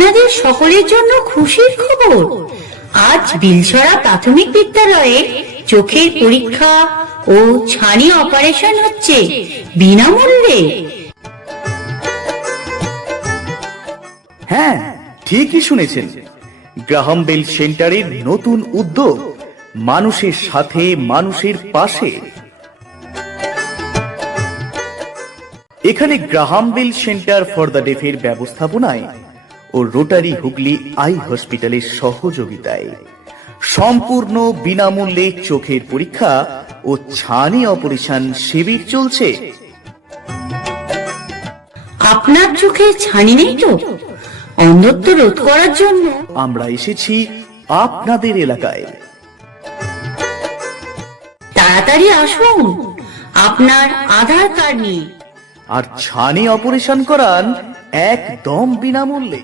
আপনাদের সকলের জন্য খুশির খবর। আজ বিলছড়া প্রাথমিক বিদ্যালয়ে চোখের পরীক্ষা ও ছানি অপারেশন হচ্ছে বিনামূল্যে। হ্যাঁ, ঠিকই শুনেছেন। গ্রাহাম বেল সেন্টারের নতুন উদ্যোগ, মানুষের সাথে মানুষের পাশে। এখানে Graham Bell centre for the ডেফের ব্যবস্থাপনায় ও রোটারি হুগলি আই হসপিটালের সহযোগিতায় সম্পূর্ণ বিনামূল্যে চোখের পরীক্ষা ও ছানি অপারেশন শিবির চলছে। আপনার চোখে ছানি নেই তো? অন্ধত্ব রোধ করার জন্য আমরা এসেছি আপনাদের এলাকায়। তাড়াতাড়ি আসুন আপনার আধার কার্ড নিয়ে। আর ছানি অপারেশন করান একদম বিনামূল্যে।